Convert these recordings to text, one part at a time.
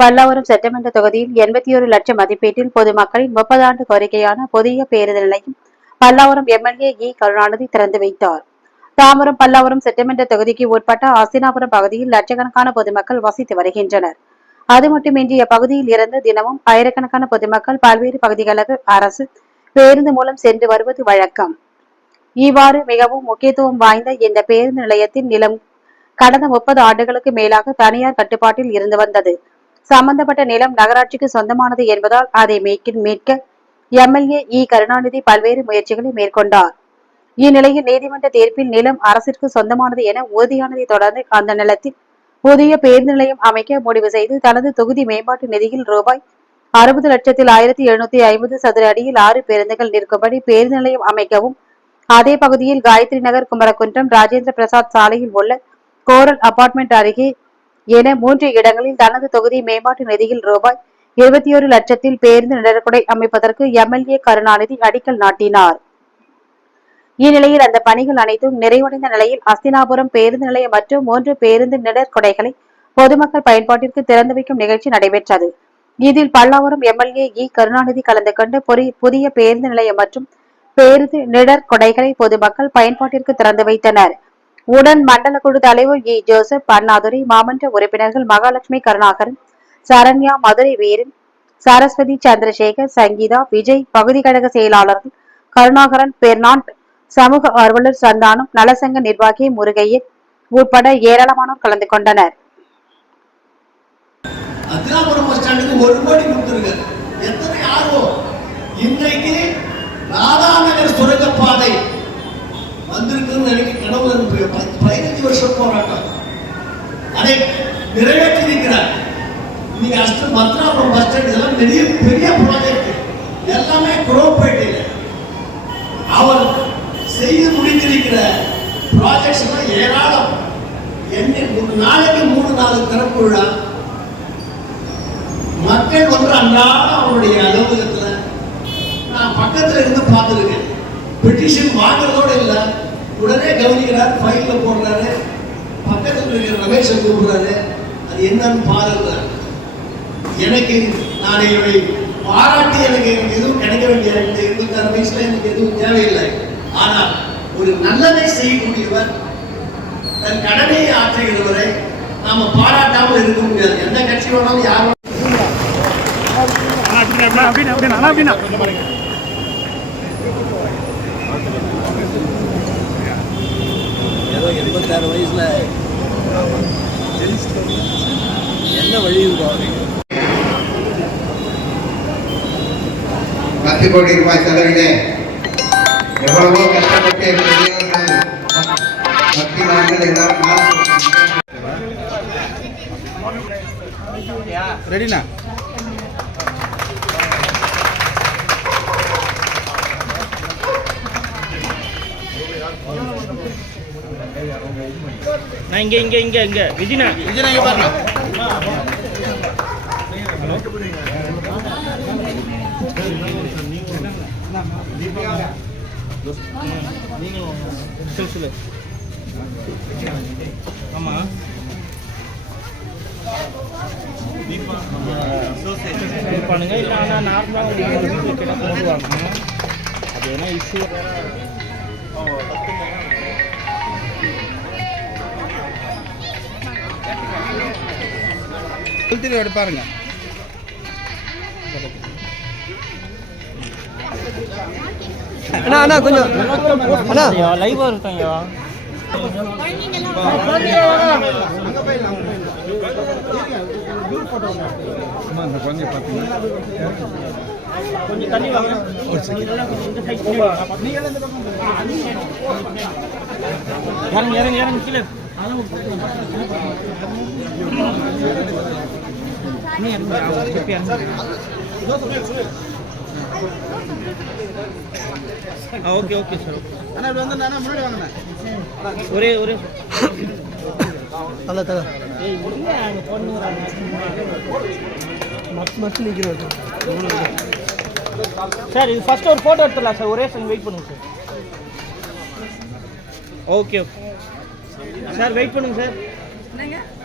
பல்லாவரம் சட்டமன்ற தொகுதியில் எண்பத்தி ஒரு லட்சம் மதிப்பீட்டில் பொதுமக்களின் முப்பது ஆண்டு கோரிக்கையான புதிய பேருந்து நிலையம் பல்லாவரம் எம்எல்ஏ இ கருணாநிதி திறந்து வைத்தார். தாமரம் பல்லாவரம் சட்டமன்ற தொகுதிக்கு உட்பட்ட ஆசினாபுரம் பகுதியில் லட்சக்கணக்கான பொதுமக்கள் வசித்து வருகின்றனர். அது மட்டுமின்றி அப்பகுதியில் இருந்து தினமும் ஆயிரக்கணக்கான பொதுமக்கள் பல்வேறு பகுதிகளுக்கு அரசு பேருந்து மூலம் சென்று வருவது வழக்கம். இவ்வாறு மிகவும் முக்கியத்துவம் வாய்ந்த இந்த பேருந்து நிலையத்தின் நிலம் கடந்த முப்பது ஆண்டுகளுக்கு மேலாக தனியார் கட்டுப்பாட்டில் இருந்து வந்தது. சம்பந்தப்பட்ட நிலம் நகராட்சிக்கு சொந்தமானது என்பதால் அதை மீட்க மீட்க எம்எல்ஏ இ கருணாநிதி பல்வேறு முயற்சிகளை மேற்கொண்டார். இந்நிலையில் நீதிமன்ற தீர்ப்பில் நிலம் அரசிற்கு சொந்தமானது என உறுதியானதை தொடர்ந்து அந்த நிலத்தில் புதிய பேருந்து நிலையம் அமைக்க முடிவு செய்து தனது தொகுதி மேம்பாட்டு நிதியில் ரூபாய் அறுபது லட்சத்தில் ஆயிரத்தி எழுநூத்தி ஐம்பது சதுர அடியில் ஆறு பேருந்துகள் நிற்கும்படி பேருந்து நிலையம் அமைக்கவும் அதே பகுதியில் காயத்ரி நகர் குமரகுன்றம் ராஜேந்திர பிரசாத் சாலையில் உள்ள கோரல் அபார்ட்மெண்ட் அருகே என மூன்று இடங்களில் தனது தொகுதி மேம்பாட்டு நிதியில் ரூபாய் இருபத்தி ஒரு லட்சத்தில் பேருந்து நிழற்குடை அமைப்பதற்கு எம்எல்ஏ கருணாநிதி அடிக்கல் நாட்டினார். இந்நிலையில் அந்த பணிகள் அனைத்தும் நிறைவடைந்த நிலையில் அஸ்தினாபுரம் பேருந்து நிலையம் மற்றும் மூன்று பேருந்து நிழற்குடைகளை பொதுமக்கள் பயன்பாட்டிற்கு திறந்து வைக்கும் நிகழ்ச்சி நடைபெற்றது. இதில் பல்லாவரம் எம்எல்ஏ இ கருணாநிதி கலந்து கொண்டு புதிய பேருந்து நிலையம் மற்றும் பேருந்து நிழற்குடைகளை பொதுமக்கள் பயன்பாட்டிற்கு திறந்து வைத்தனர். உடன் மண்டல குழு தலைவர் இ ஜோசப் அண்ணாதுரை மாமன்ற உறுப்பினர்கள் மகாலட்சுமி கருணாகரன் சரண்யா மதுரை வீரன் சரஸ்வதி சந்திரசேகர் சங்கீதா விஜய் பகுதி கழக செயலாளர்கள் கருணாகரன் பெர்னாண்ட் சமூக ஆர்வலர் சந்தானம் நலசங்க நிர்வாகி முருகையன் உட்பட ஏராளமானோர் கலந்து கொண்டனர். பஸ் ஸ்டாண்டுக்கு ஒரு கோடி கொடுத்துருங்க. எத்தனை ஆர்வம்? இன்றைக்கு ராதாநகர் சுரங்கப்பாதை. வந்திருக்குன்னு நினைக்க கனவு பதினஞ்சு வருஷம் போராட்டம். அதை நிறைவேற்றி இருக்கிறார் இன்னைக்கு அஸ்து மத்ராபுரம் பஸ் ஸ்டாண்ட் இதெல்லாம் பெரிய பெரிய ப்ராஜெக்ட் எல்லாமே குரோப்பேட்டையில். அவர் செய்து முடித்திருக்கிற ப்ராஜெக்ட்ஸ் எல்லாம் ஏராளம். என்ன ஒரு நாளைக்கு மூணு நாலு திறப்பு விழா. மக்கள் வந்து அன்றாடம் அவருடைய அலுவலகத்தில் நான் பக்கத்தில் இருந்து பார்த்துருக்கேன். பெட்டிஷன் வாங்குறதோட உடனே கவனிக்கிறார் ஃபைலில் போடுறாரு. பக்கத்துல இருக்கிற ரமேஷை கூப்பிடுறாரு. அது என்னன்னு பாருங்க எனக்கு நான் இவை பாராட்டி எனக்கு எனக்கு எதுவும் கிடைக்க வேண்டிய இந்த இருபத்தாறு வயசுல எனக்கு எதுவும் தேவையில்லை. ஆனால் ஒரு நல்லதை செய்யக்கூடியவர் தன் கடமையை ஆற்றுகிறவரை நாம பாராட்டாமல் இருக்க முடியாது. எந்த கட்சி வேணாலும் யாரும் அப்படின்னா அப்படின்னா அப்படின்னா ஏதோ எண்பத்தாறு வயசுல என்ன வழி இருக்கும் பத்து கோடி ரூபாய் செலவிலே எவ்வளவோ கஷ்டப்பட்டு பெரியவர்கள் பக்திமான்கள் எல்லாரும் காசு இங்க இங்க இங்க இங்க விஜினா விஜய் இங்க பாருங்க சொல்லு சொல்லு ஆமா பண்ணுங்க இல்லை ஆனால் நார்மலாக வீட்டில் கிட்ட போடுவாங்க அது என்ன இஷ்யூ திருத்தி எடுப்பாருங்க அண்ணா அண்ணா கொஞ்சம் அண்ணா கொஞ்சம் தண்ணி வாங்க இறங்க இறங்க இறங்க கீழே அளவு நீ ஓகே ஓகே சார் அண்ணா இப்படி வந்து அண்ணா முன்னாடி வாங்கண்ணா. ஒரே ஒரே. தலை தலை. மத்து மத்து நிற்கிறோம் சார். இது ஃபர்ஸ்ட் ஒரு ஃபோட்டோ எடுத்துடலாம் சார். ஒரே செகண்ட் வெயிட் பண்ணுங்க sir. Okay okay. Sir wait பண்ணுங்க சார்.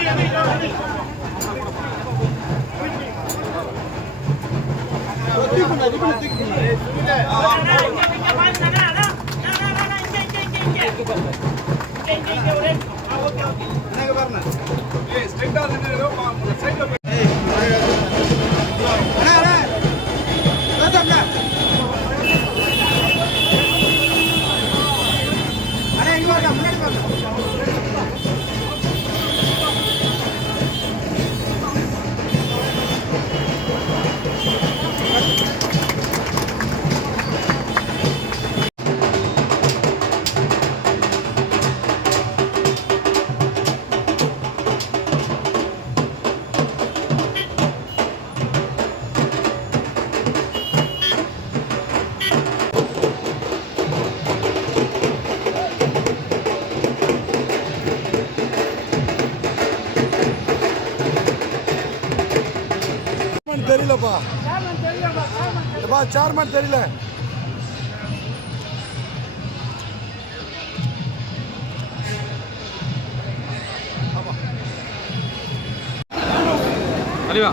இந்த மாதிரி போட்டாதான் வீட்டில் நிம்மதியாக தெரியலப்பா எப்பா சேர்மன் தெரியல. அறிவா